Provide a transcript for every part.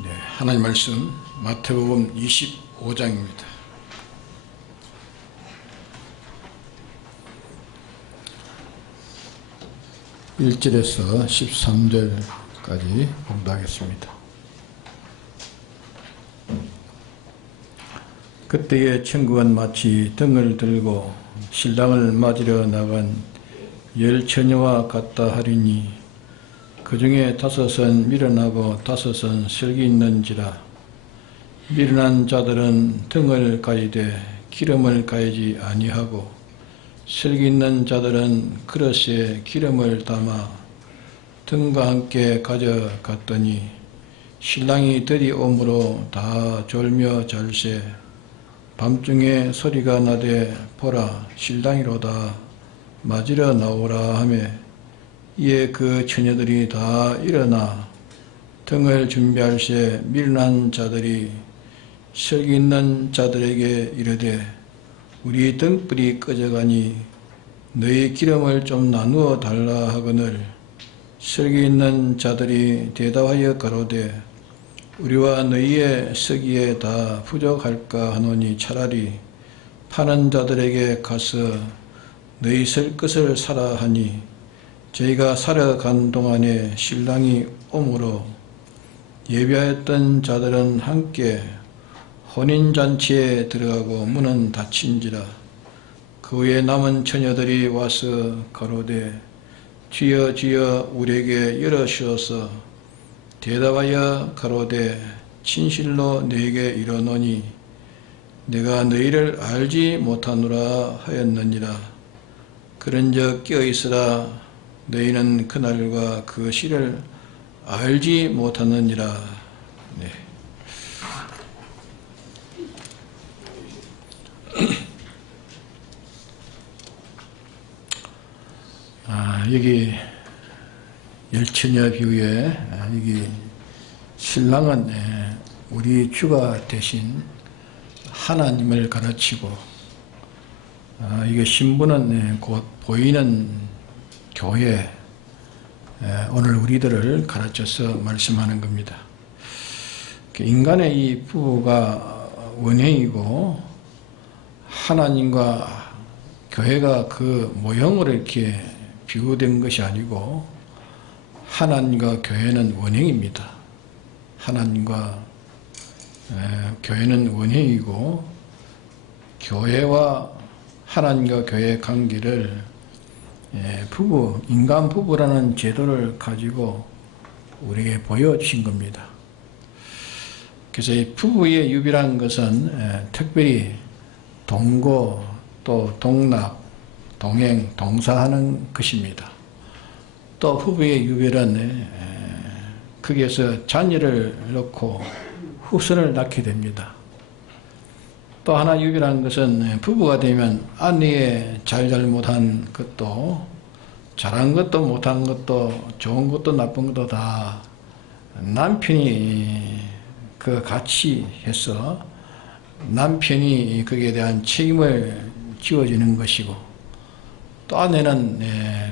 네, 하나님 말씀 마태복음 25장입니다. 1절에서 13절까지 봉독하겠습니다. 그때의 천국은 마치 등을 들고 신랑을 맞으러 나간 10처녀와 같다 하리니 그 중에 5은 미련하고 5은 슬기 있는지라. 미련한 자들은 등을 가지되 기름을 가지지 아니하고 슬기 있는 자들은 그릇에 기름을 담아 등과 함께 가져갔더니 신랑이 들이오므로 다 졸며 잘세. 밤중에 소리가 나되 보라 신랑이로다 맞으러 나오라 하며 이에 그 처녀들이 다 일어나 등을 준비할새 미련한 자들이 슬기 있는 자들에게 이르되 우리 등불이 꺼져가니 너희 기름을 좀 나누어 달라 하거늘 슬기 있는 자들이 대답하여 가로되 우리와 너희의 서기에 다 부족할까 하노니 차라리 파는 자들에게 가서 너희 쓸 것을 사라 하니 저희가 사러 간 동안에 신랑이 오므로 예비하였던 자들은 함께 혼인잔치에 들어가고 문은 닫힌지라. 그 후에 남은 처녀들이 와서 가로되 주여 주여 우리에게 열어주소서. 대답하여 가로되 진실로 너희에게 이르노니 내가 너희를 알지 못하노라 하였느니라. 그런즉 깨어있으라. 너희는 그날과 그 시를 알지 못하느니라. 네. 여기 열처녀 비유에 여기 신랑은 우리 주가 되신 하나님을 가르치고 이게 신부는 곧 보이는 교회, 오늘 우리들을 가르쳐서 말씀하는 겁니다. 인간의 이 부부가 원형이고 하나님과 교회가 그 모형으로 이렇게 비유된 것이 아니고 하나님과 교회는 원형입니다. 하나님과 교회는 원형이고 교회와 하나님과 교회의 관계를 부부, 인간 부부라는 제도를 가지고 우리에게 보여주신 겁니다. 그래서 이 부부의 유비라는 것은 특별히 동거, 또 동락, 동행, 동사하는 것입니다. 또 부부의 유별은 거기에서 자녀를 낳고 후손을 낳게 됩니다. 또 하나 유별한 것은 부부가 되면 아내의 잘못한 것도 잘한 것도 못한 것도 좋은 것도 나쁜 것도 다 남편이 그 같이 해서 남편이 거기에 대한 책임을 지어지는 것이고 또 아내는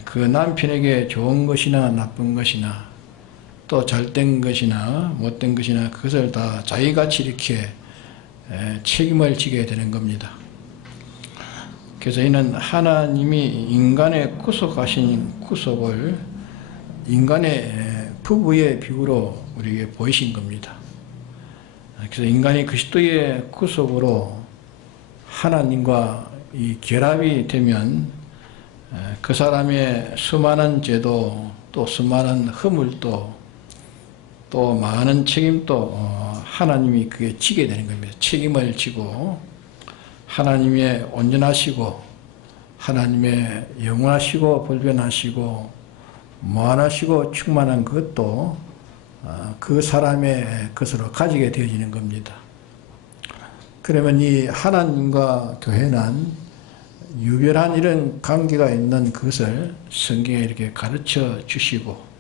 그 남편에게 좋은 것이나 나쁜 것이나 또 잘된 것이나 못된 것이나 그것을 다 자기같이 이렇게 책임을 지게 되는 겁니다. 그래서 이는 하나님이 인간의 구속하신 구속을 인간의 부부의 비유로 우리에게 보이신 겁니다. 그래서 인간이 그리스도의 구속으로 하나님과 이 결합이 되면 그 사람의 수많은 죄도 또 수많은 허물도 또 많은 책임도 하나님이 그게 지게 되는 겁니다. 책임을 지고 하나님의 온전하시고 하나님의 영원하시고 불변하시고 무한하시고 충만한 그것도 그 사람의 것으로 가지게 되어지는 겁니다. 그러면 이 하나님과 교회는 유별한 이런 관계가 있는 그것을 성경에 이렇게 가르쳐 주시고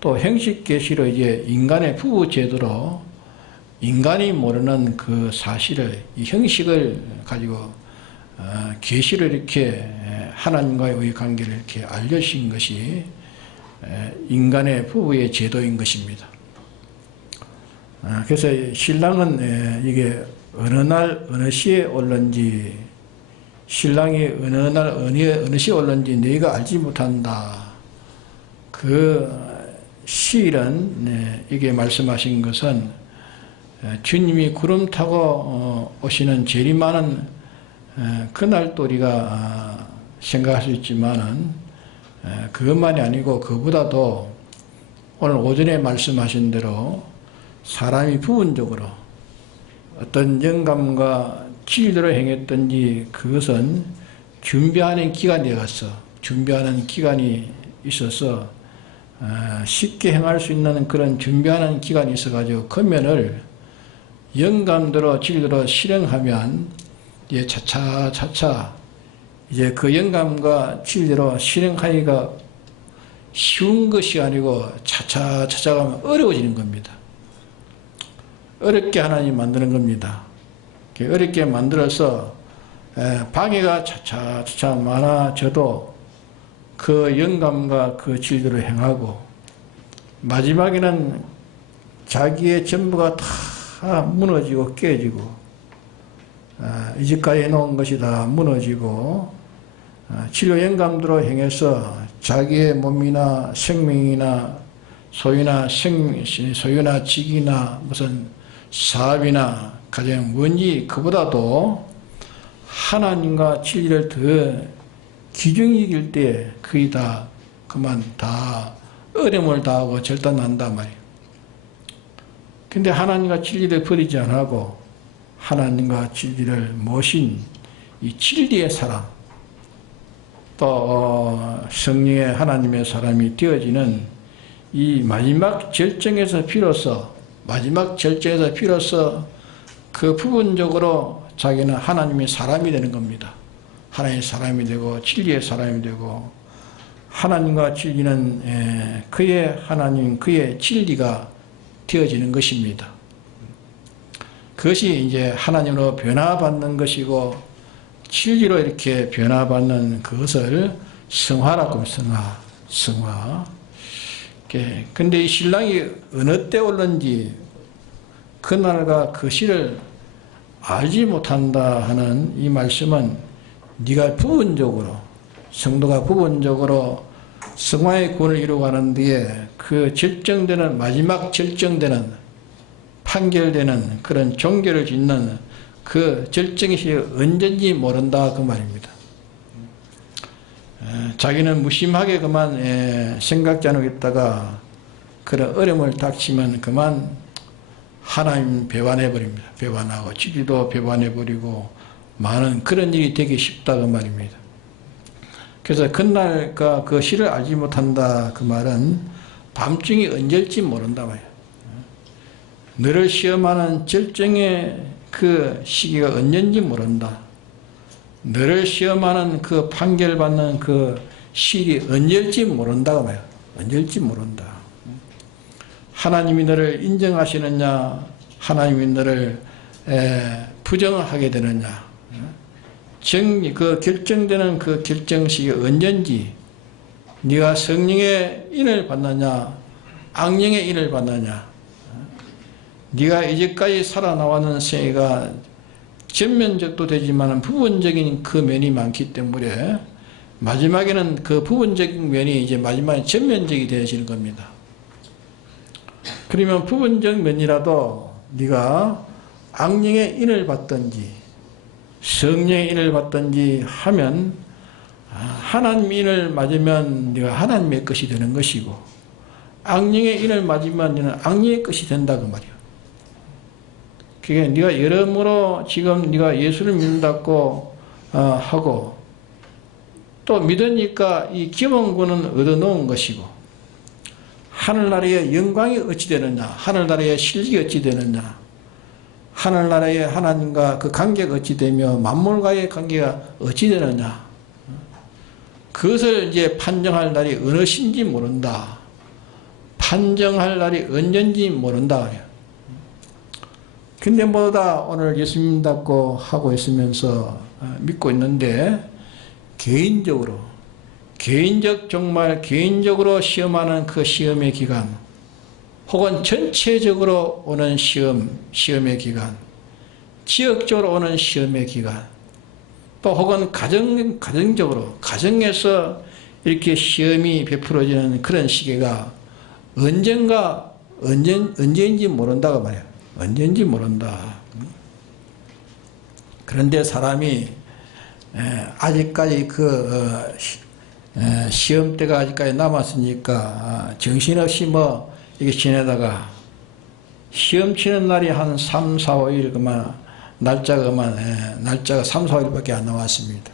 또 형식 계시로 이제 인간의 부부 제도로 인간이 모르는 그 사실을 이 형식을 가지고 계시를 이렇게 하나님과의 관계를 이렇게 알려주신 것이 인간의 부부의 제도인 것입니다. 그래서 신랑은 이게 어느 날 어느 시에 올는지, 신랑이 어느 날 어느 시에 올는지 너희가 알지 못한다. 그 시일은 이게 말씀하신 것은 주님이 구름 타고 오시는 제일 많은 그날 또 우리가 생각할 수 있지만은 그것만이 아니고 그보다도 오늘 오전에 말씀하신 대로 사람이 부분적으로 어떤 영감과 진리대로 행했던지 그것은 준비하는 기간이 되었어. 준비하는 기간이 있어서 쉽게 행할 수 있는 그런 준비하는 기간이 있어가지고 그 면을 영감대로 진리대로 실행하면 이제 차차 이제 그 영감과 진리대로 실행하기가 쉬운 것이 아니고 차차 가면 어려워지는 겁니다. 어렵게 하나님 만드는 겁니다. 어렵게 만들어서 방해가 차차 많아져도 그 영감과 그 진리대로 행하고 마지막에는 자기의 전부가 다 무너지고 깨지고 이제까지 해놓은 것이 다 무너지고 진료 영감대로 행해서 자기의 몸이나 생명이나 소유나 직이나 무슨 사업이나 가정 뭔지 그보다도 하나님과 진리를 더 기중히 이길 때 거의 다 그만 다 어려움을 당하고 절단난단 말이에요. 근데 하나님과 진리를 버리지 않고 하나님과 진리를 모신 이 진리의 사람, 또 성령의 하나님의 사람이 되어지는 이 마지막 절정에서 비로소 그 부분적으로 자기는 하나님의 사람이 되는 겁니다. 하나님의 사람이 되고 진리의 사람이 되고 하나님과 진리는 그의 하나님, 그의 진리가 되어지는 것입니다. 그것이 이제 하나님으로 변화받는 것이고 진리로 이렇게 변화받는 그것을 성화라고 합니다. 성화. 근데 이 신랑이 어느 때 올는지 그날과 그 시를 알지 못한다 하는 이 말씀은 네가 부분적으로 성도가 부분적으로 성화의 구원을 이루어가는 데에 그 결정되는 마지막 결정되는 판결되는 그런 종교를 짓는 그 절정의 시가 언젠지 모른다 그 말입니다. 자기는 무심하게 그만 생각지 않고 있다가 그런 어려움을 닥치면 그만 하나님 배반해버립니다. 배반하고 진리도 배반해버리고 많은 그런 일이 되기 쉽다 그 말입니다. 그래서 그날과 그 시를 알지 못한다 그 말은 밤중이 언제일지 모른다 말이에요. 너를 시험하는 절정의 그 시기가 언젠지 모른다. 너를 시험하는 그 판결받는 그 시일이 언제일지 모른다 말이에요. 언제일지 모른다. 하나님이 너를 인정하시느냐, 하나님이 너를 부정하게 되느냐, 그 결정되는 그 결정식이 언젠지, 네가 성령의 인을 받느냐, 악령의 인을 받느냐, 네가 이제까지 살아나왔는 생애가 전면적도 되지만 부분적인 그 면이 많기 때문에 마지막에는 그 부분적인 면이 이제 마지막에 전면적이 되어지는 겁니다. 그러면 부분적 면이라도 네가 악령의 인을 받든지 성령의 인을 받든지 하면 하나님의 인을 맞으면 네가 하나님의 것이 되는 것이고 악령의 인을 맞으면 너는 악령의 것이 된다 그 말이야. 그게 네가 여러모로 지금 네가 예수를 믿는다고 하고 또 믿으니까 이 기본구는 얻어놓은 것이고 하늘나라의 영광이 어찌 되느냐, 하늘나라의 실력이 어찌 되느냐, 하늘나라의 하나님과 그 관계가 어찌 되며 만물과의 관계가 어찌 되느냐, 그것을 이제 판정할 날이 어느 시인지 모른다. 판정할 날이 언젠지 모른다. 근데 뭐다 오늘 예수 믿는다고 하고 있으면서 믿고 있는데 정말 개인적으로 시험하는 그 시험의 기간, 혹은 전체적으로 오는 시험의 기간, 지역적으로 오는 시험의 기간, 또 혹은 가정적으로, 가정에서 이렇게 시험이 베풀어지는 그런 시기가 언제인지 모른다고 말이야. 언제인지 모른다. 그런데 사람이 아직까지 시험 때가 아직까지 남았으니까 정신없이 이게 지내다가 시험 치는 날이 한 3, 4, 5일 날짜가 3, 4, 5일밖에 안 남았습니다.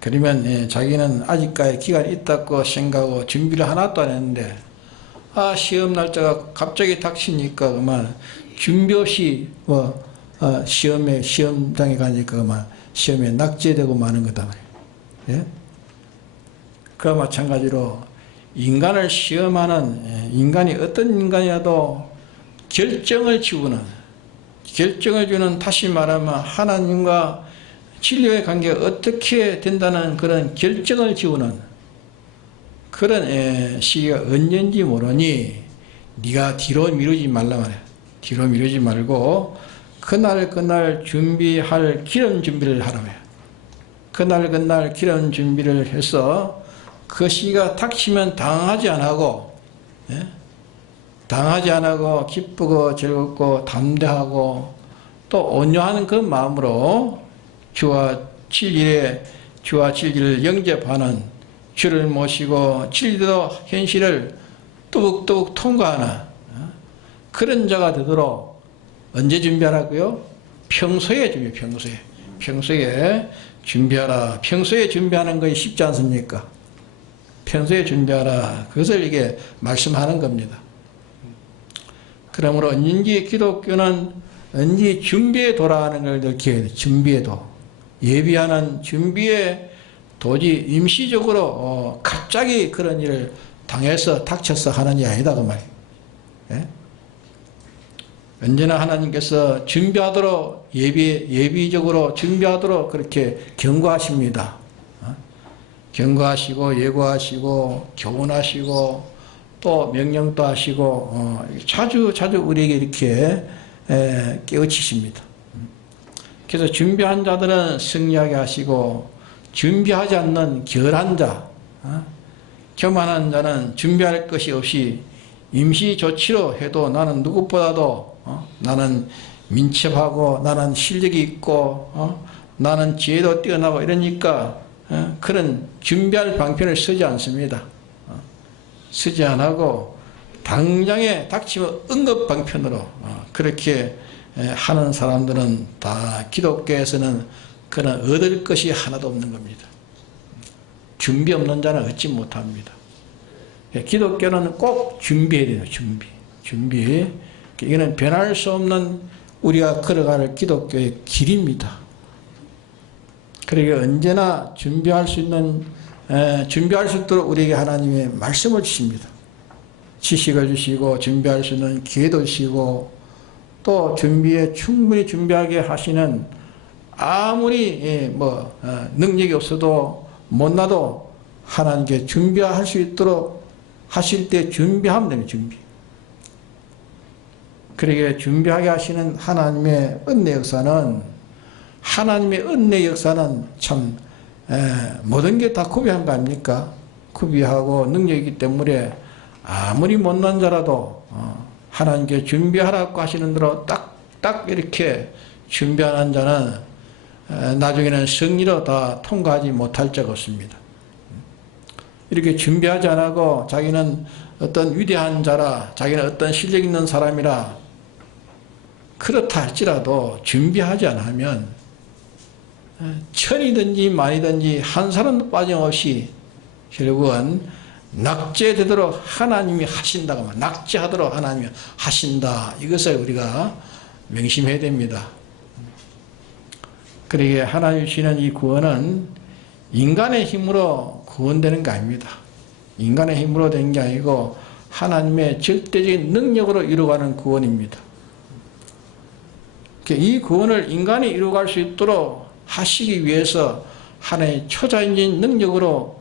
그러면 자기는 아직까지 기간이 있다고 생각하고 준비를 하나도 안 했는데 시험 날짜가 갑자기 닥치니까 준비 없이 시험장에 가니까 시험에 낙제되고 마는 거다 말이에요. 예? 그와 마찬가지로 인간을 시험하는 인간이 어떤 인간이라도 결정을 주는 다시 말하면 하나님과 진리의 관계가 어떻게 된다는 그런 결정을 지우는 그런 시기가 언젠지 모르니 네가 뒤로 미루지 말라 말이야. 뒤로 미루지 말고 그날 준비할 기름 준비를 하라고 해요. 그날 기름 준비를 해서 그 시기가 닥치면 당하지 않고 기쁘고 즐겁고 담대하고 또 온유한 그 마음으로 주와 진리를 영접하는, 주를 모시고 진리도 현실을 뚜벅뚜벅 통과하는 그런 자가 되도록 언제 준비하라고요? 평소에 준비하라. 평소에 준비하는 것이 쉽지 않습니까? 평소에 준비하라. 그것을 이게 말씀하는 겁니다. 그러므로 언제든지 기독교는 언제 준비에 도라는 걸 느껴야 돼요. 준비에도. 예비하는 준비에 도저히 임시적으로 갑자기 그런 일을 당해서 닥쳐서 하는 게 아니다 그 말이에요. 예? 언제나 하나님께서 준비하도록 예비적으로 준비하도록 그렇게 경고하십니다. 경고하시고 예고하시고 교훈하시고 또 명령도 하시고 자주 우리에게 이렇게 깨우치십니다. 그래서 준비한 자들은 승리하게 하시고 준비하지 않는 결한 자, 교만한 자는 준비할 것이 없이 임시 조치로 해도 나는 누구보다도 나는 민첩하고 나는 실력이 있고 나는 지혜도 뛰어나고 이러니까 그런 준비할 방편을 쓰지 않습니다. 쓰지 않고 당장에 닥치면 응급 방편으로 그렇게 하는 사람들은 다 기독교에서는 그런 얻을 것이 하나도 없는 겁니다. 준비 없는 자는 얻지 못합니다. 기독교는 꼭 준비해야 돼요. 준비. 이거는 변할 수 없는 우리가 걸어갈 기독교의 길입니다. 그러니까 언제나 준비할 수 있도록 우리에게 하나님의 말씀을 주십니다. 지식을 주시고 준비할 수 있는 기회도 주시고 또 충분히 준비하게 하시는 아무리 능력이 없어도 못나도 하나님께 준비할 수 있도록 하실 때 준비하면 됩니다. 준비. 그러게 준비하게 하시는 하나님의 은혜 역사는 참 모든 게 다 구비한 거 아닙니까? 구비하고 능력이기 때문에 아무리 못난 자라도 하나님께 준비하라고 하시는 대로 딱 이렇게 준비하는 자는 나중에는 승리로 다 통과하지 못할 자가 없습니다. 이렇게 준비하지 않고 자기는 어떤 위대한 자라, 자기는 어떤 실력 있는 사람이라 그렇다 할지라도 준비하지 않으면 천이든지 만이든지 한 사람도 빠짐없이 결국은 낙제되도록 하나님이 하신다고 하면 낙제하도록 하나님이 하신다. 이것을 우리가 명심해야 됩니다. 그러기에 하나님이 주시는 이 구원은 인간의 힘으로 구원되는 게 아닙니다. 인간의 힘으로 된 게 아니고 하나님의 절대적인 능력으로 이루어가는 구원입니다. 이 구원을 인간이 이루어갈 수 있도록 하시기 위해서 하나님의 초자연적인 능력으로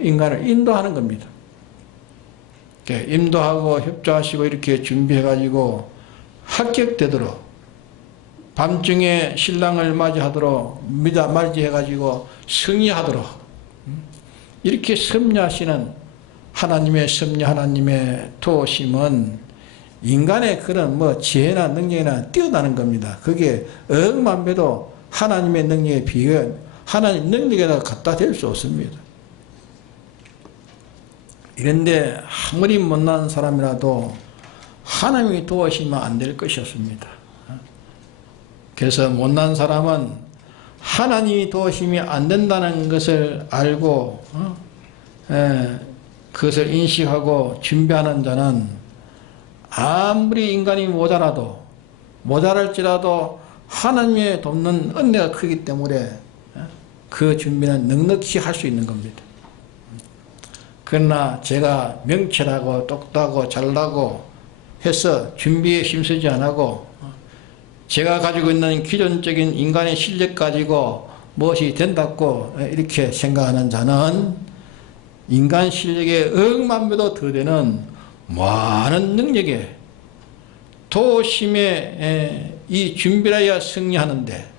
인간을 인도하는 겁니다. 이렇게 인도하고 협조하시고 이렇게 준비해가지고 합격되도록 밤중에 신랑을 맞이하도록 맞이해가지고 승리하도록 이렇게 섭리하시는 하나님의 섭리, 하나님의 도우심은 인간의 그런 뭐 지혜나 능력이나 뛰어나는 겁니다. 그게 억만 배도 하나님의 능력에 비해 하나님 능력에다가 갖다 댈 수 없습니다. 이런데 아무리 못난 사람이라도 하나님이 도우시면 안 될 것이었습니다. 그래서 못난 사람은 하나님이 도우시면 안 된다는 것을 알고 그것을 인식하고 준비하는 자는 아무리 인간이 모자랄지라도 하나님의 돕는 은혜가 크기 때문에 그 준비는 넉넉히 할 수 있는 겁니다. 그러나 제가 명철하고 똑똑하고 잘나고 해서 준비에 힘쓰지 않고 제가 가지고 있는 기존적인 인간의 실력 가지고 무엇이 된다고 이렇게 생각하는 자는 인간 실력에 억만 배도 더 되는 많은 능력에 도우심에 이 준비라야 승리하는데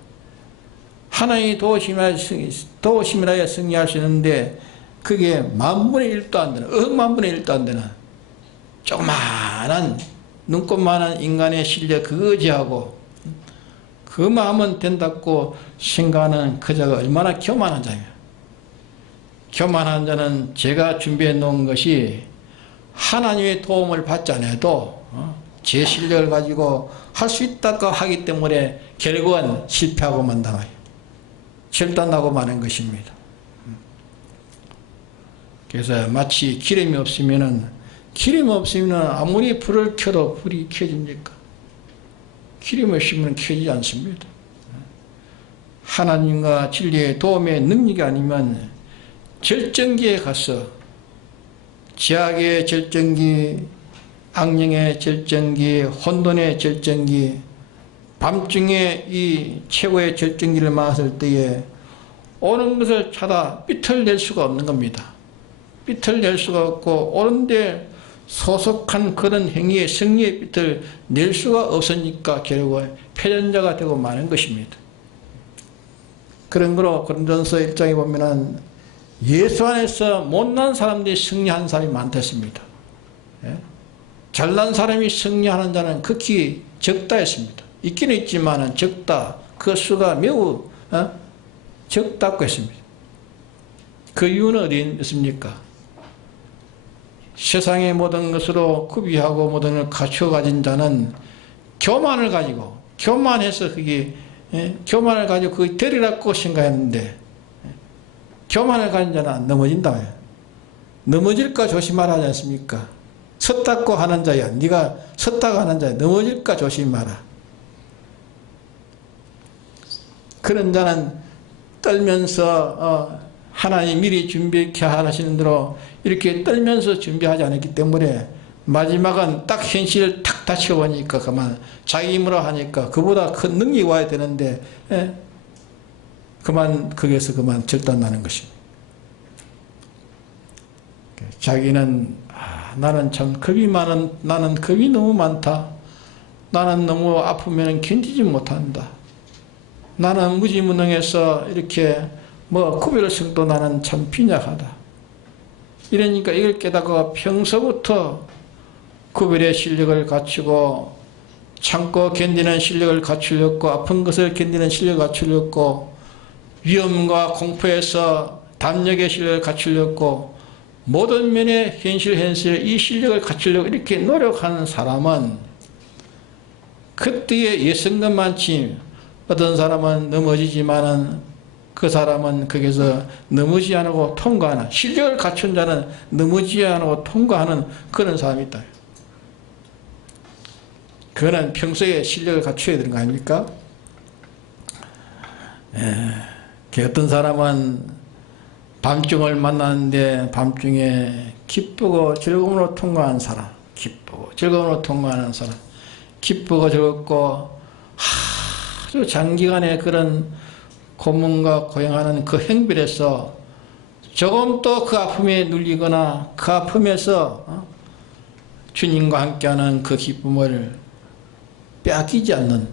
하나님이 도우심이라야 승리할 수 있는데 그게 만분의 1도 안 되는 억만분의 1도 안 되는 조그마한 눈꽃만한 인간의 실력 그거 의지하고 그 마음은 된다고 생각하는 그 자가 얼마나 교만한 자입니다. 교만한 자는 제가 준비해 놓은 것이 하나님의 도움을 받지 않아도 제 실력을 가지고 할 수 있다고 하기 때문에 결국은 실패하고 만당하여 절단하고 마는 것입니다. 그래서 마치 기름이 없으면 아무리 불을 켜도 불이 켜집니까? 기름 없으면 켜지지 않습니다. 하나님과 진리의 도움의 능력이 아니면 절정기에 가서 지악의 절정기, 악령의 절정기, 혼돈의 절정기, 밤중에 이 최고의 절정기를 맞을 때에 오는 것을 찾아 삐틀낼 수가 없는 겁니다. 삐틀낼 수가 없고 오는데 소속한 그런 행위의 승리의 빛을 낼 수가 없으니까 결국 패전자가 되고 마는 것입니다. 그런 거로 고린도전서 1장에 보면은 예수 안에서 못난 사람들이 승리한 사람이 많다했습니다. 잘난 사람이 승리하는 자는 극히 적다 했습니다. 있기는 있지만은 적다. 그 수가 매우 적다고 했습니다. 그 이유는 어디 있습니까? 세상의 모든 것으로 구비하고 모든 걸 갖추어 가진 자는 교만을 가지고 교만해서 그게 교만을 가지고 그게 되리라고 생각했는데 교만을 가진 자는 넘어진다. 넘어질까 조심하라 하지 않습니까? 섰다고 하는 자야. 네가 섰다고 하는 자야. 넘어질까 조심하라. 그런 자는 떨면서 하나님 미리 준비케 하시는 대로 이렇게 떨면서 준비하지 않았기 때문에 마지막은 딱 현실을 탁 다쳐보니까 그만 자기 힘으로 하니까 그보다 큰 능력이 와야 되는데 그만 거기에서 그만 절단나는 것입니다. 자기는 나는 참 나는 겁이 너무 많다. 나는 너무 아프면 견디지 못한다. 나는 무지무능해서 이렇게 구별을 성도 나는 참 빈약하다. 이러니까 이걸 깨닫고 평소부터 구별의 실력을 갖추고 참고 견디는 실력을 갖추려고 아픈 것을 견디는 실력을 갖추려고 위험과 공포에서 담력의 실력을 갖추려고 모든 면의 현실에 이 실력을 갖추려고 이렇게 노력하는 사람은 그때의 예성것만치 어떤 사람은 넘어지지만은 그 사람은 거기서 넘어지지 않고 통과하는 실력을 갖춘 자는 넘어지지 않고 통과하는 그런 사람이 있다. 그거는 평소에 실력을 갖춰야 되는 거 아닙니까? 어떤 사람은 밤중을 만났는데 밤중에 기쁘고 즐거움으로 통과한 사람, 기쁘고 즐거움으로 통과하는 사람, 기쁘고 즐겁고 아주 장기간의 그런 고문과 고행하는 그 행별에서 조금 또 그 아픔에 눌리거나 그 아픔에서 주님과 함께하는 그 기쁨을 빼앗기지 않는,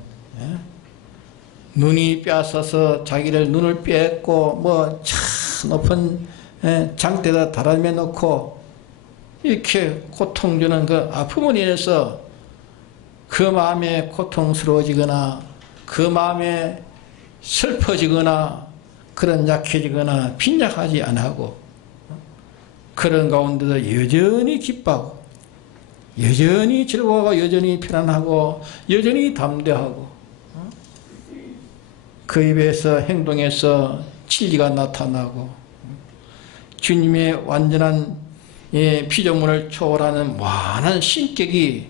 눈이 빼앗아서 자기를 눈을 빼앗고 뭐 참 높은 장대에다 달아매 놓고 이렇게 고통 주는 그 아픔을 인해서 그 마음에 고통스러워지거나 그 마음에 슬퍼지거나 그런 약해지거나 빈약하지 않고 그런 가운데도 여전히 기뻐하고 여전히 즐거워하고 여전히 편안하고 여전히 담대하고 그 입에서 행동에서 진리가 나타나고 주님의 완전한 피조물을 초월하는 무한한 신격이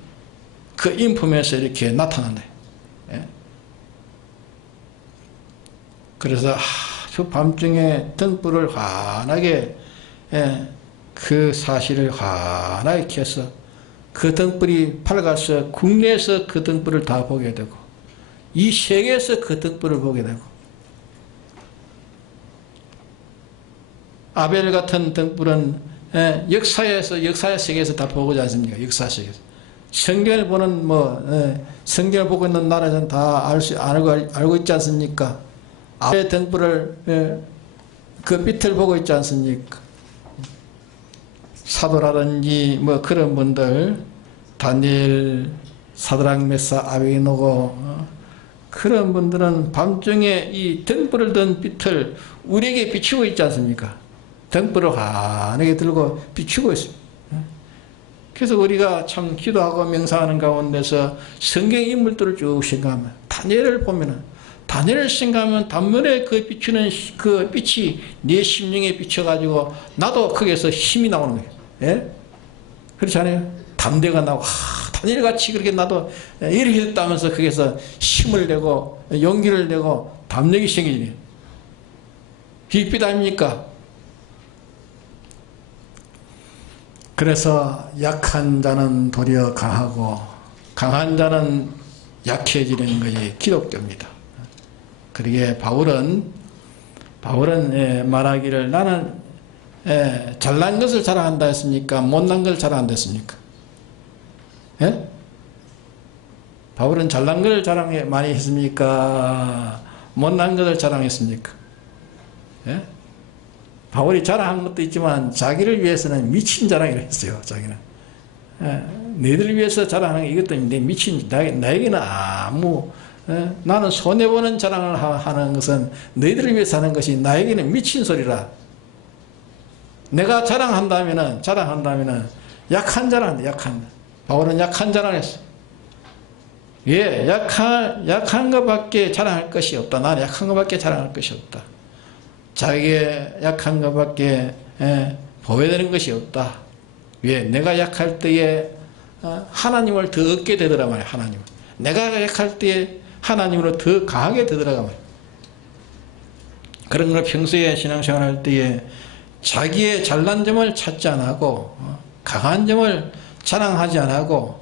그 인품에서 이렇게 나타난다. 그래서 아주 밤중에 등불을 환하게 그 사실을 환하게 켜서 그 등불이 밝아서 국내에서 그 등불을 다 보게 되고 이 세계에서 그 등불을 보게 되고 아벨 같은 등불은 역사의 세계에서 다 보고지 않습니까? 역사 세계에서 성경을 보는 성경을 보고 있는 나라에서는 다 알고 있지 않습니까? 아벨의 등불을 그 빛을 보고 있지 않습니까? 사도라든지 뭐 그런 분들 다니엘, 사드락, 메사, 아베노고 그런 분들은 밤중에 이 등불을 든 빛을 우리에게 비추고 있지 않습니까? 등불을 환하게 들고 비추고 있습니다. 그래서 우리가 참 기도하고 명상하는 가운데서 성경 인물들을 쭉 생각하면 다니엘을 보면은 다니엘을 생각하면 단문에 그 비추는 그 빛이 내 심령에 비춰가지고 나도 거기에서 힘이 나오는 거예요. 예? 그렇지 않아요? 담대가 나고 다니엘 같이 그렇게 나도 이렇게 했다면서 거기서 힘을 내고 용기를 내고 담력이 생기지. 빛 아닙니까? 그래서 약한 자는 도리어 강하고 강한 자는 약해지는 것이 기독교입니다. 그러기에 바울은 말하기를 나는 잘난 것을 자랑한다 했습니까? 못난 것을 자랑한다 했습니까? 예? 바울은 잘난 것을 자랑 많이 했습니까? 못난 것을 자랑했습니까? 예? 바울이 자랑한 것도 있지만 자기를 위해서는 미친 자랑을 했어요. 자기는 너희들을 위해서 자랑하는 이것도 내 미친 나에게는 아무 나는 손해보는 자랑을 하는 것은 너희들을 위해서 하는 것이 나에게는 미친 소리라. 내가 자랑한다면은 약한 자랑한다. 약한 바울은 약한 자랑을 했어. 예, 약한 것밖에 자랑할 것이 없다. 나는 약한 것밖에 자랑할 것이 없다. 자기의 약한 것밖에 보여되는 것이 없다. 왜? 내가 약할 때에 하나님을 더 얻게 되더라 말이야. 하나님을. 내가 약할 때에 하나님으로 더 강하게 되더라가 말이야. 그런 걸 평소에 신앙생활 할 때에 자기의 잘난 점을 찾지 않고 강한 점을 자랑하지 않고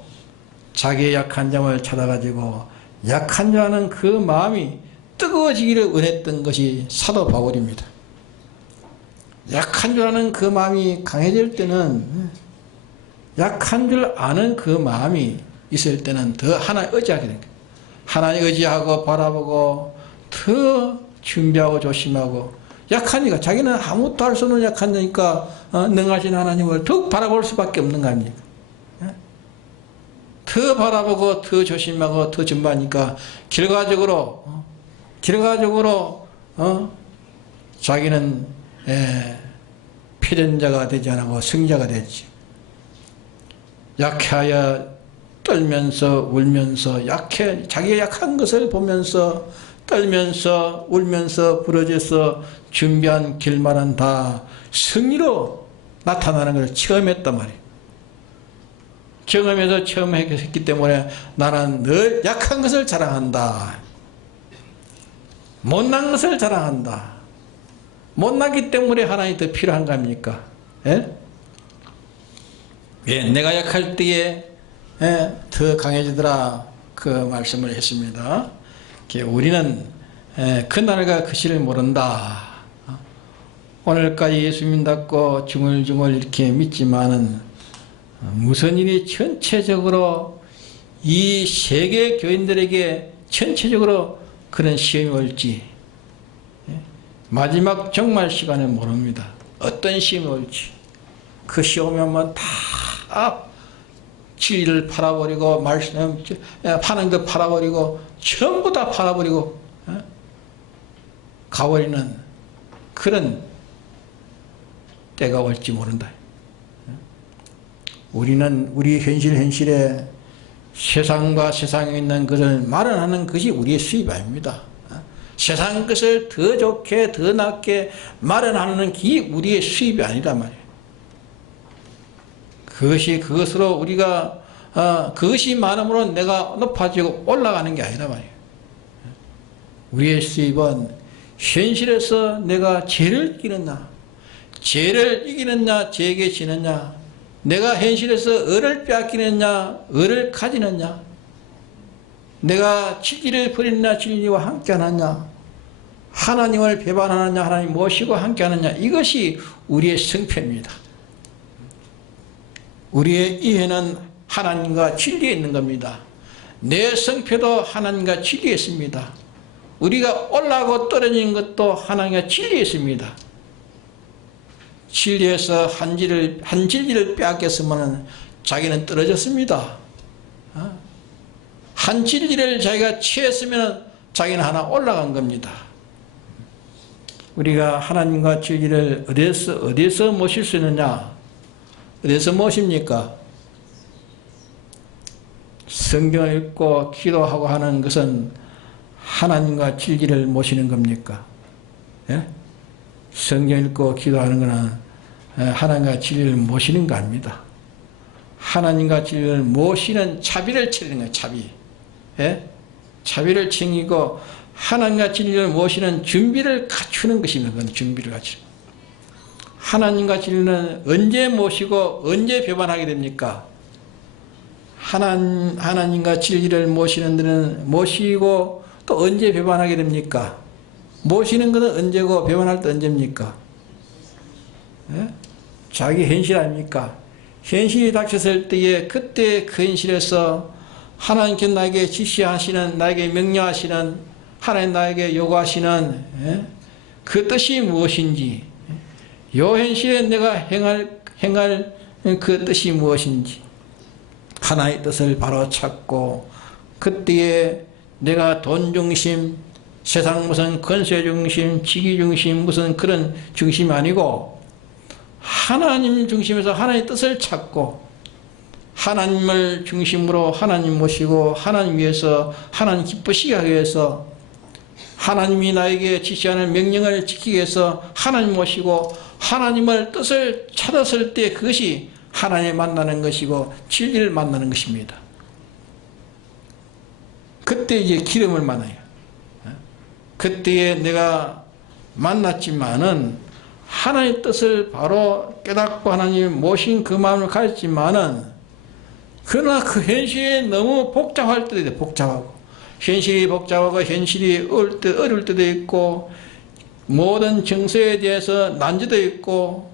자기의 약한 점을 찾아가지고 약한 자는 그 마음이 뜨거워지기를 원했던 것이 사도 바울입니다. 약한 줄 아는 그 마음이 강해질 때는 약한 줄 아는 그 마음이 있을 때는 더 하나님 의지하게 됩니다. 하나님 의지하고 바라보고 더 준비하고 조심하고 약하니까 자기는 아무것도 할 수 없는 약한 자니까 능하신 하나님을 더욱 바라볼 수밖에 없는 거 아닙니까? 더 바라보고 더 조심하고 더 준비하니까 결과적으로 자기는 패전자가 되지 않고 승자가 되지. 약해야 떨면서 울면서 자기의 약한 것을 보면서 떨면서 울면서 부러져서 준비한 길만은 다 승리로 나타나는 것을 체험했단 말이에요. 경험해서 처음 했기 때문에 나는 늘 약한 것을 자랑한다. 못난 것을 자랑한다. 못나기 때문에 하나님이 더 필요한 거 아닙니까? 예? 예, 내가 약할 때에 더 강해지더라. 그 말씀을 했습니다. 우리는 그날과 그 시를 모른다. 오늘까지 예수 믿고 중얼중얼 이렇게 믿지만은 무슨 일이 전체적으로 이 세계 교인들에게 전체적으로 그런 시험이 올지 마지막 종말 시간에 모릅니다. 어떤 시험이 올지. 그 시험이 오면 다 진리를 팔아버리고 파는 거 팔아버리고 전부 다 팔아버리고 가버리는 그런 때가 올지 모른다. 우리는 우리 현실에 세상과 세상에 있는 것을 마련하는 것이 우리의 수입이 아닙니다. 세상 것을 더 좋게 더 낫게 마련하는 게 우리의 수입이 아니다 말이에요. 그것으로 우리가 그것이 많음으로 내가 높아지고 올라가는 게 아니다 말이에요. 우리의 수입은 현실에서 내가 죄를 이기느냐, 죄를 이기느냐, 죄에게 지느냐, 내가 현실에서 을을 빼앗기느냐, 을을 가지느냐, 내가 진리를 버리느냐, 진리와 함께하느냐, 하나님을 배반하느냐, 하나님 모시고 함께하느냐, 이것이 우리의 성패입니다. 우리의 이해는 하나님과 진리에 있는 겁니다. 내 성패도 하나님과 진리에 있습니다. 우리가 올라가고 떨어지는 것도 하나님과 진리에 있습니다. 진리에서 한 진리를 빼앗겼으면 자기는 떨어졌습니다. 한 진리를 자기가 취했으면 자기는 하나 올라간 겁니다. 우리가 하나님과 진리를 어디서 모실 수 있느냐? 어디서 모십니까? 성경을 읽고 기도하고 하는 것은 하나님과 진리를 모시는 겁니까? 예? 성경 읽고 기도하는 것은 하나님과 진리를 모시는 거 아닙니다. 하나님과 진리를 모시는 차비를 차리는 거예요. 차비. 예? 차비를 챙기고 하나님과 진리를 모시는 준비를 갖추는 것입니다. 그건 준비를 갖추는 거예요. 하나님과 진리는 언제 모시고 언제 배반하게 됩니까? 하나님과 진리를 모시는 데는 모시고 또 언제 배반하게 됩니까? 모시는 것은 언제고 배반할 때 언제입니까? 예? 자기 현실 아닙니까? 현실이 닥쳤을 때에 그때 그 현실에서 하나님께 나에게 지시하시는, 나에게 명령하시는, 하나님 나에게 요구하시는 그 뜻이 무엇인지, 요 현실에 내가 행할 그 뜻이 무엇인지 하나의 뜻을 바로 찾고, 그때에 내가 돈 중심, 세상 무슨 권세 중심, 직위 중심, 무슨 그런 중심이 아니고 하나님 중심에서 하나님의 뜻을 찾고 하나님을 중심으로 하나님 모시고 하나님 위해서 하나님 기쁘시게 하기 위해서 하나님이 나에게 지시하는 명령을 지키기 위해서 하나님 모시고 하나님을 뜻을 찾았을 때 그것이 하나님을 만나는 것이고 진리를 만나는 것입니다. 그때 이제 기름을 만나요. 그때에 내가 만났지만은 하나님의 뜻을 바로 깨닫고 하나님 모신 그 마음을 가졌지만은 그러나 그 현실이 너무 복잡할 때도 있어요. 복잡하고 현실이 복잡하고 현실이 어려울 때도 있고 모든 정서에 대해서 난제도 있고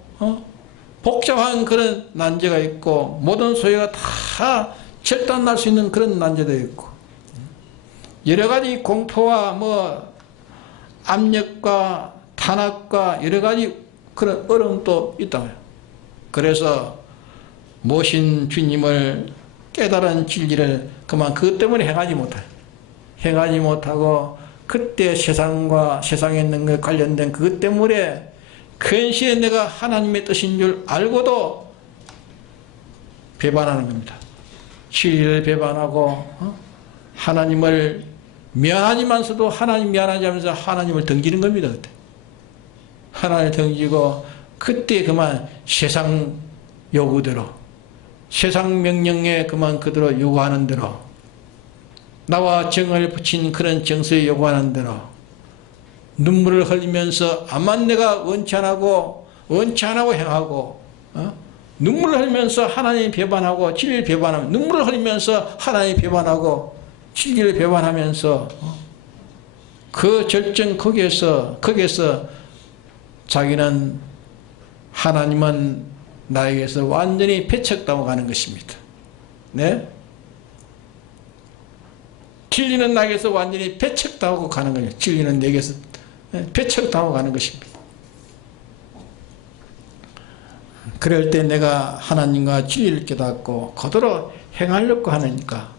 복잡한 그런 난제가 있고 모든 소리가 다 절단날 수 있는 그런 난제도 있고 여러 가지 공포와 뭐 압력과 탄압과 여러 가지 그런 어려움도 있다. 그래서 모신 주님을 깨달은 진리를 그만 그것 때문에 행하지 못하고 그때 세상과 세상에 있는 것 관련된 그것 때문에 근시에 내가 하나님의 뜻인 줄 알고도 배반하는 겁니다. 진리를 배반하고 하나님을 미안하지만서도 하나님 미안하지 하면서 하나님을 던지는 겁니다. 그때 하나님을 던지고 그때 그만 세상 요구대로 세상 명령에 그만 그대로 요구하는 대로 나와 정을 붙인 그런 정서에 요구하는 대로 눈물을 흘리면서 암만 내가 원치 안 하고 행하고 눈물을 흘리면서 하나님 배반하고 진리를 배반하면 눈물을 흘리면서 하나님 배반하고 진리를 배반하면서 그 절정 거기에서 자기는 하나님은 나에게서 완전히 배척당하는 것입니다. 네? 진리는 나에게서 완전히 배척당하고 가는 거예요. 진리는 내게서 배척당하고 가는 것입니다. 그럴 때 내가 하나님과 진리를 깨닫고 그대로 행하려고 하니까,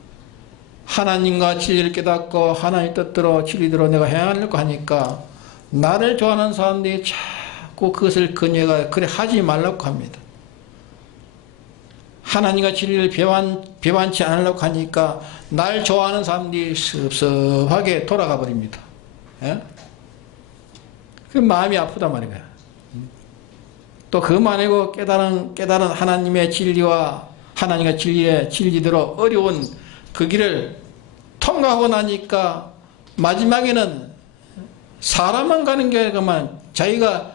하나님과 진리를 깨닫고 하나님 뜻대로 진리대로 내가 행하려고 하니까 나를 좋아하는 사람들이 자꾸 그것을 건의가 그래 하지 말라고 합니다. 하나님과 진리를 배반치 않으려고 하니까 날 좋아하는 사람들이 섭섭하게 돌아가 버립니다. 예? 그 마음이 아프단 말이에요. 또 그만 아니고 깨달은 하나님의 진리와 하나님과 진리의 진리대로 어려운 그 길을 통과하고 나니까 마지막에는 사람만 가는 게 아니라만 자기가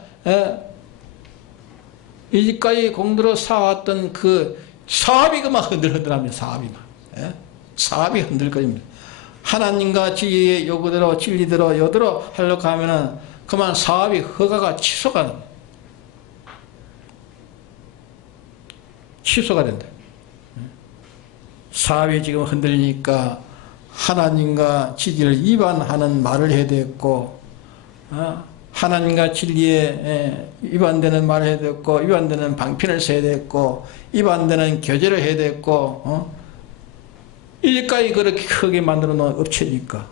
이집까지 공들여 쌓아왔던 그 사업이 그만 흔들흔들합니다. 사업이 흔들거립니다. 하나님과 진리의 요구대로 진리대로 여대로 하려고 하면은 그만 사업이 허가가 취소가 된다. 사업이 지금 흔들리니까 하나님과 진리를 위반하는 말을 해야 되겠고, 하나님과 진리에 위반되는 말을 해야 되겠고, 위반되는 방편을 써야 되겠고, 위반되는 교제를 해야 되겠고, 일까지 그렇게 크게 만들어 놓은 업체니까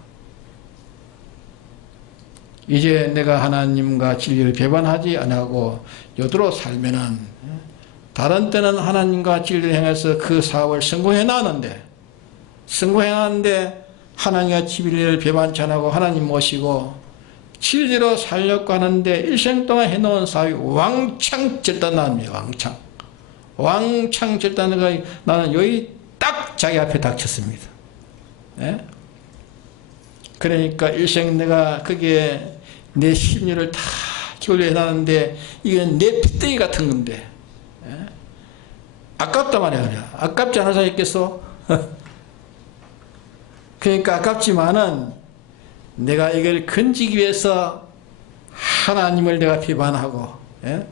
이제 내가 하나님과 진리를 배반하지 않고 여대로 살면은, 다른 때는 하나님과 진리를 행해서 그 사업을 성공해 나왔는데 하나님과 진리를 배반치 않고 하나님 모시고 진리로 살려고 하는데 일생 동안 해놓은 사업이 왕창 절단 나옵니다. 왕창 절단을 나는 여기 딱 자기 앞에 닥쳤습니다. 예? 그러니까 일생 내가 거기에 내 심리를 다 기울여 놨는데 이건 내 핏대기 같은 건데, 예? 아깝단 말이야. 아깝지 않아서 있겠어? 그러니까 아깝지만은 내가 이걸 건지기 위해서 하나님을 내가 배반하고, 예?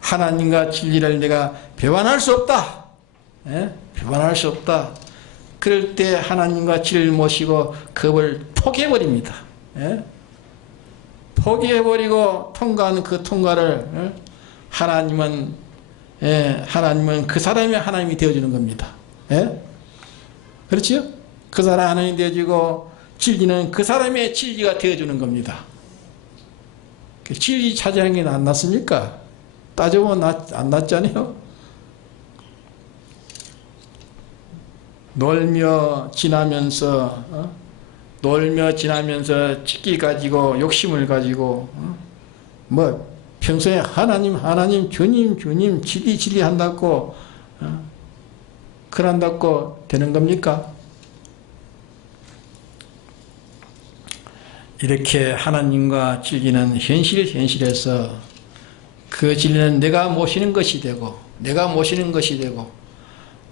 하나님과 진리를 내가 배반할 수 없다. 예? 배반할 수 없다. 그럴 때 하나님과 진리를 모시고 그걸 포기해버립니다. 예? 포기해버리고 통과하는 그 통과를, 예? 하나님은 그 사람이 하나님이 되어주는 겁니다. 예? 그렇죠? 그 사람이 하나님이 되어주고 진리는 그 사람의 진리가 되어주는 겁니다. 진리 차지하는 게 안 낫습니까? 따져보면 안 낫잖아요. 놀며 지나면서 찍기 가지고 욕심을 가지고 뭐 평소에 하나님 주님 진리 한다고 그런다고 되는 겁니까? 이렇게 하나님과 진리는 현실에서 그 진리는 내가 모시는 것이 되고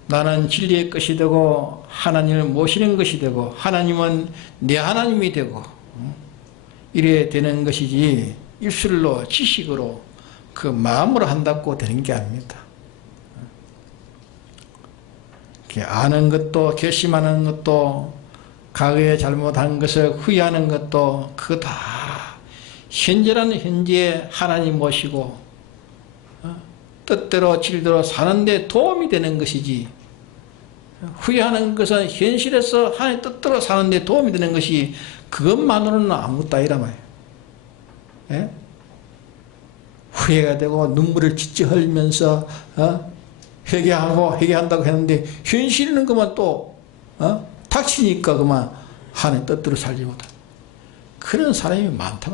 나는 진리의 것이 되고 하나님을 모시는 것이 되고 하나님은 내 하나님이 되고 이래 되는 것이지 입술로 지식으로 그 마음으로 한다고 되는 게 아닙니다. 아는 것도 결심하는 것도 과거에 잘못한 것을 후회하는 것도 그거 다 현재라는 현재에 하나님 모시고 뜻대로 진리대로 사는데 도움이 되는 것이지, 후회하는 것은 현실에서 하나님 뜻대로 사는데 도움이 되는 것이 그것만으로는 아무것도 아니란 말이에요. 예? 후회가 되고 눈물을 찢찢 흘리면서 회개한다고 했는데 현실은 그만 또 닥치니까 그만 하나님 뜻대로 살지 못한 그런 사람이 많단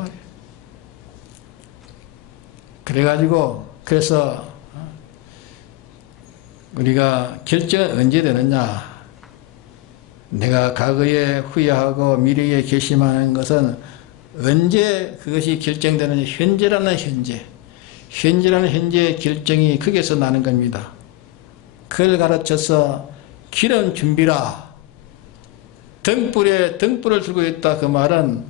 말이에요. 그래서 우리가 결정은 언제 되느냐? 내가 과거에 후회하고 미래에 결심하는 것은 언제 그것이 결정되느냐? 현재라는 현재 결정이 거기에서 나는 겁니다. 그걸 가르쳐서 기름 준비라. 등불에 등불을 들고 있다. 그 말은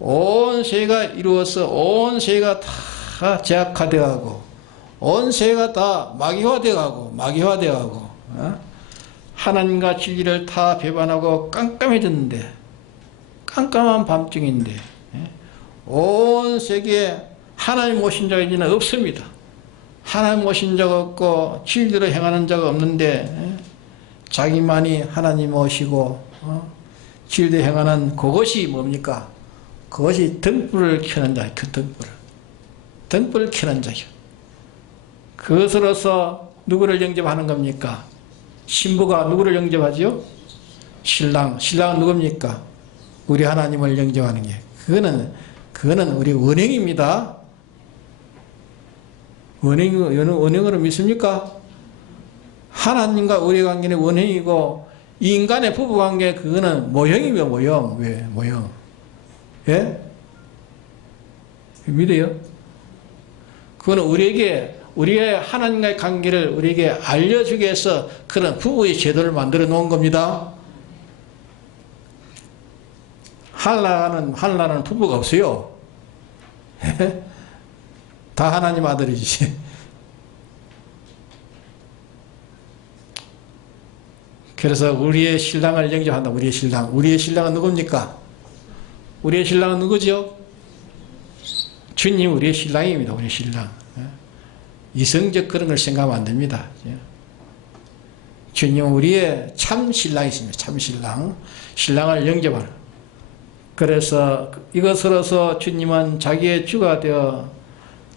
온 세계가 이루어서 온 세계가 다 제약화되어가고 온 세계가 다 마귀화되어가고 하나님과 진리를 다 배반하고 깜깜해졌는데, 깜깜한 밤중인데 온 세계에 하나님 모신 자가 이제는 없습니다. 하나님 모신 자가 없고 진리로 행하는 자가 없는데 자기만이 하나님 모시고 진리로 행하는 그것이 뭡니까? 그것이 등불을 켜는 자예요. 그 등불을 켜는 자예요. 그것으로서 누구를 영접하는 겁니까? 신부가 누구를 영접하지요? 신랑은 누굽니까? 우리 하나님을 영접하는 게. 그거는 우리 원형입니다. 원형으로 믿습니까? 하나님과 우리 관계는 원형이고, 인간의 부부 관계, 그거는 모형이며, 모형. 왜? 모형. 예? 믿어요? 그거는 우리의 하나님과의 관계를 우리에게 알려주기 위해서 그런 부부의 제도를 만들어 놓은 겁니다. 하늘나라는 부부가 없어요. 다 하나님 아들이지. 그래서 우리의 신랑을 영접한다. 우리의 신랑은 누굽니까? 우리의 신랑은 누구죠? 주님 우리의 신랑입니다. 우리의 신랑. 이성적 그런 걸 생각하면 안 됩니다. 주님은 우리의 참 신랑이십니다. 참 신랑. 신랑을 영접하라. 그래서 이것으로서 주님은 자기의 주가 되어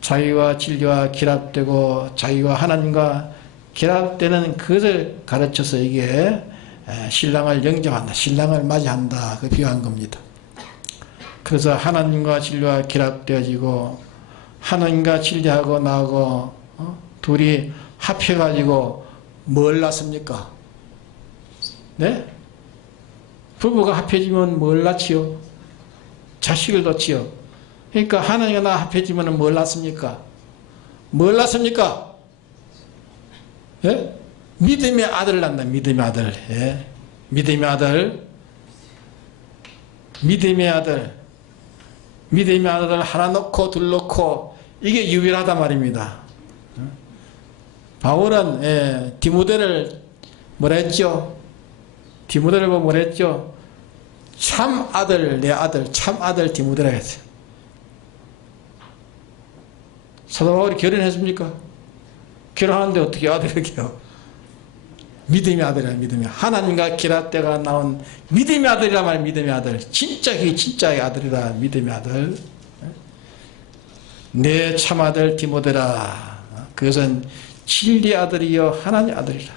자기와 진리와 결합되고 자기와 하나님과 결합되는 그것을 가르쳐서 이게 신랑을 영접한다. 신랑을 맞이한다. 그 비유한 겁니다. 그래서 하나님과 진리와 결합되어지고 하나님과 진리하고 나하고 둘이 합해가지고 뭘 낳습니까? 네? 부부가 합해지면 뭘 낳지요? 자식을 낳지요. 그러니까 하나님과 나 합해지면 뭘 낳습니까? 뭘 낳습니까? 예? 믿음의 아들을 낳는다. 믿음의 아들. 예? 믿음의 아들. 믿음의 아들. 믿음의 아들을 하나 놓고 둘 놓고 이게 유일하단 말입니다. 바울은 디모데를 뭐라 했죠? 디모데를 보고 뭐라 했죠? 참 아들, 내 아들, 참 아들 디모데라 했어요. 사도 바울이 결혼했습니까? 결혼하는데 어떻게 아들이게요? 믿음의 아들이라. 믿음의 하나님과 결합되가 나온 믿음의 아들이라 말이에요. 믿음의 아들. 진짜 그게 진짜의 아들이라. 믿음의 아들. 내 참 아들 디모데라. 그것은 진리 아들이요 하나님 아들이라.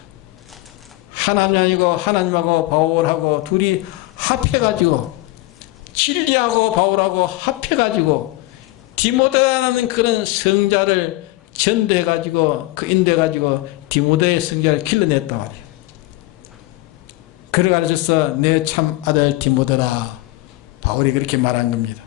하나님 아니고 하나님하고 바울하고 둘이 합해가지고 진리하고 바울하고 합해가지고 디모데라는 그런 성자를 전대해가지고 그 인도해가지고 디모데의 성자를 길러냈단 말이에요. 그래 가르쳐서 내 참 아들 디모데라. 바울이 그렇게 말한 겁니다.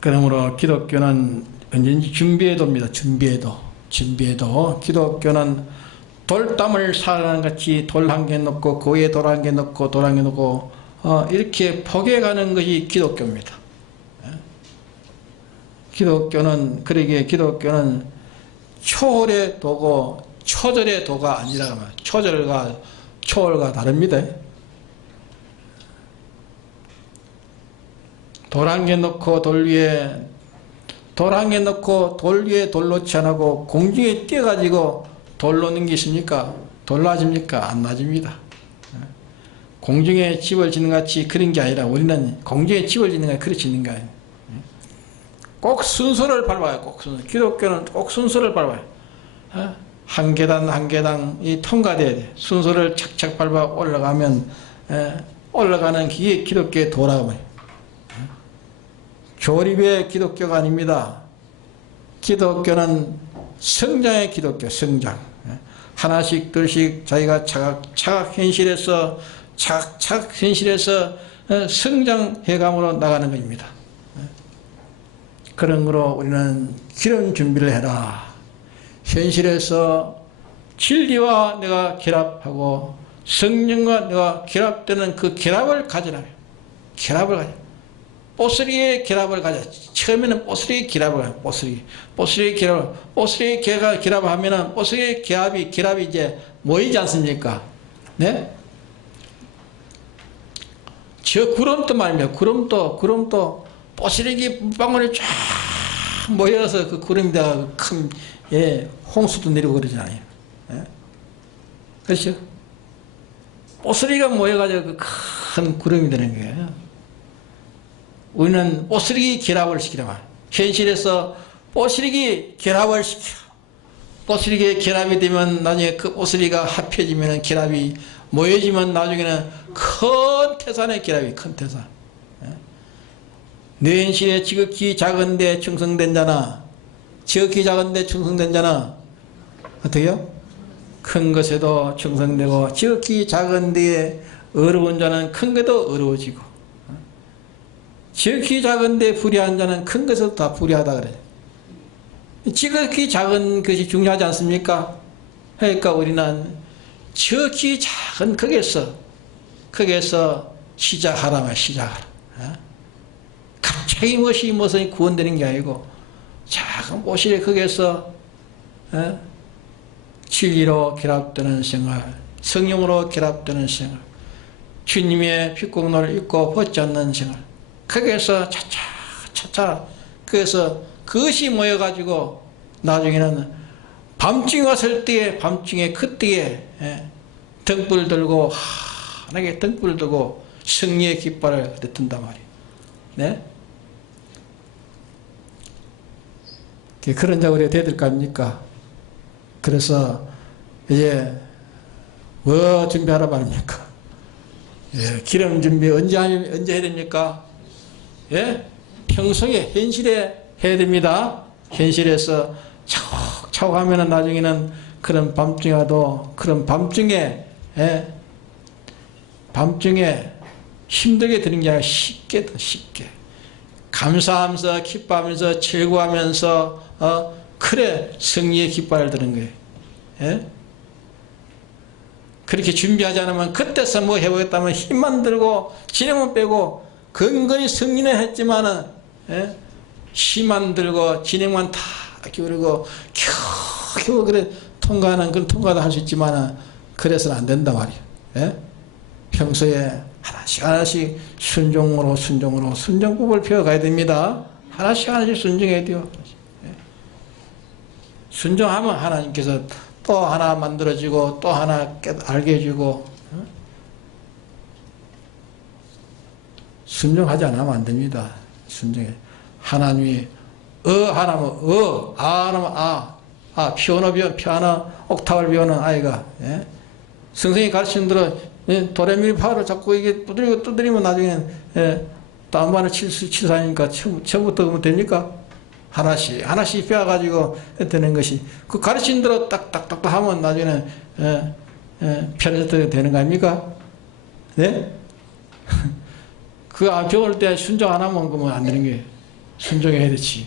그러므로 기독교는 언제든지 준비해도입니다. 준비해도 기독교는 돌담을 사라는 같이 돌 한 개 넣고 그 위에 돌 한 개 넣고 돌 한 개 넣고 이렇게 포개가는 것이 기독교입니다. 기독교는 그러기에 기독교는 초월의 도고 초절의 도가 아니라 초절과 초월과 다릅니다. 돌 한 개 넣고 돌 위에 돌 한 개 넣고 돌 위에 돌 놓지 않고 공중에 띄어가지고 돌 놓는 게 있습니까? 돌 놔집니까? 안 놔집니다. 공중에 집을 짓는 같이 그런 게 아니라 우리는 공중에 집을 짓는 게 그렇게 짓는 거예요. 꼭 순서를 밟아요. 꼭 순서. 기독교는 꼭 순서를 밟아요. 한 계단 한 계단이 통과돼야 돼. 순서를 착착 밟아 올라가면 올라가는 게 기독교의 도라고 해요. 조립의 기독교가 아닙니다. 기독교는 성장의 기독교, 성장. 하나씩 둘씩 자기가 차각 현실에서 성장해감으로 나가는 것입니다. 그런 거로 우리는 기름 준비를 해라. 현실에서 진리와 내가 결합하고 성령과 내가 결합되는 그 결합을 가지라며. 결합을 가져. 뽀스리의 결합을 가져. 처음에는 뽀스리의 결합을 가져. 뽀스리의 결합을 하면은 뽀스리의 결합이 이제 모이지 않습니까? 네? 저 구름도 말입니다. 구름도 뽀스리기 물방울이 쫙 모여서 그 구름에다가 큰, 예, 홍수도 내리고 그러잖아요. 예? 그렇죠? 뽀스리가 모여가지고 그 큰 구름이 되는 거예요. 우리는 뽀스리기 결합을 시키라고. 현실에서 뽀스리기 결합을 시켜. 뽀스리기 결합이 되면 나중에 그 뽀스리가 합해지면 결합이 모여지면 나중에는 큰 태산의 결합이 큰 태산. 내 현실에 지극히 작은데 충성된 자나 지극히 작은데 충성된 자나 어떻게요? 큰 것에도 충성되고 지극히 작은 데에 어려운 자는 큰 것도 어려워지고 지극히 작은데 불의한 자는 큰 것에도 다 불의하다 그래요. 지극히 작은 것이 중요하지 않습니까? 그러니까 우리는 지극히 작은 거기에서 시작하라면 시작하라. 갑자기 무엇이 구원되는 게 아니고 작은 뽀실에 거기에서 진리로 결합되는 생활, 성령으로 결합되는 생활, 주님의 빛공로를 잊고 벗지 않는 생활, 거기에서 차차 그래서 그것이 모여가지고 나중에는 밤중에 왔을 때에 밤중에 그때에 등불 들고 환하게 등불 들고 승리의 깃발을 든단 말이에요. 네? 그런 자 우리가 돼야 될 거 아닙니까? 그래서 이제 뭐 준비하라 말입니까? 예, 기름 준비 언제 해야 됩니까? 예? 평소에 현실에 해야 됩니다. 현실에서 차곡차곡 하면은 나중에는 그런 밤중에 와도 그런 밤중에 힘들게 드는 게 아니라 쉽게 감사하면서 기뻐하면서 즐거워하면서 그래 승리의 깃발을 드는 거예요. 예? 그렇게 준비하지 않으면 그때서 뭐 해보겠다면 힘만 들고 진행만 빼고 근근히 승리는 했지만은 힘만 들고 진행만 다 기울이고 겨우 그래 통과하는 그런 통과도 할 수 있지만은 그래서는 안 된다 말이에요. 예? 평소에 하나씩 순종으로 순종법을 배워가야 됩니다. 하나씩 순종해야 돼요. 순종하면 하나님께서 또 하나 만들어지고 또 하나 알게 해주고 순종하지 않으면 안 됩니다. 순종해. 하나님이 하나면 하나면 피아노 옥타브를 배우는 아이가 선생님이 가르치는 대로 도레미파를 자꾸 이게 두드리면 나중에는 또 안반을 칠사니까 처음부터 그러면 됩니까? 하나씩 배워가지고 되는 것이 그 가르친 대로 딱딱딱 하면 나중에는 편해서 되는 거 아닙니까? 네? 그 배울 때 순종 안 하면 그러면 안 되는 게 순종해야 되지.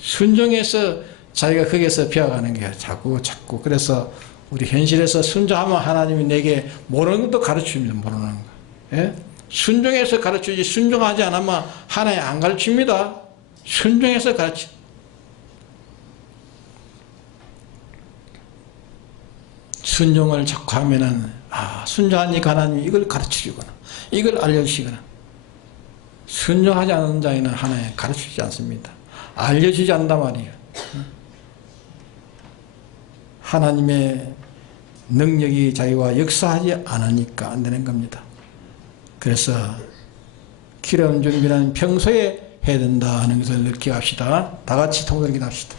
순종해서 자기가 거기에서 배워가는 게 자꾸 그래서 우리 현실에서 순종하면 하나님이 내게 모르는 것도 가르칩니다. 모르는 거. 예? 순종해서 가르치지 순종하지 않으면 하나님 안 가르칩니다. 순종해서 가르치. 순종을 자꾸 하면은 순종하니까 하나님이 이걸 가르치시거나 이걸 알려주시거나 순종하지 않는 자에는 하나님 가르치지 않습니다. 알려주지 않는단 말이에요. 하나님의 능력이 자기와 역사하지 않으니까 안 되는 겁니다. 그래서 기름 준비는 평소에 해야 된다 하는 것을 느끼게 합시다. 다 같이 통성기도 합시다.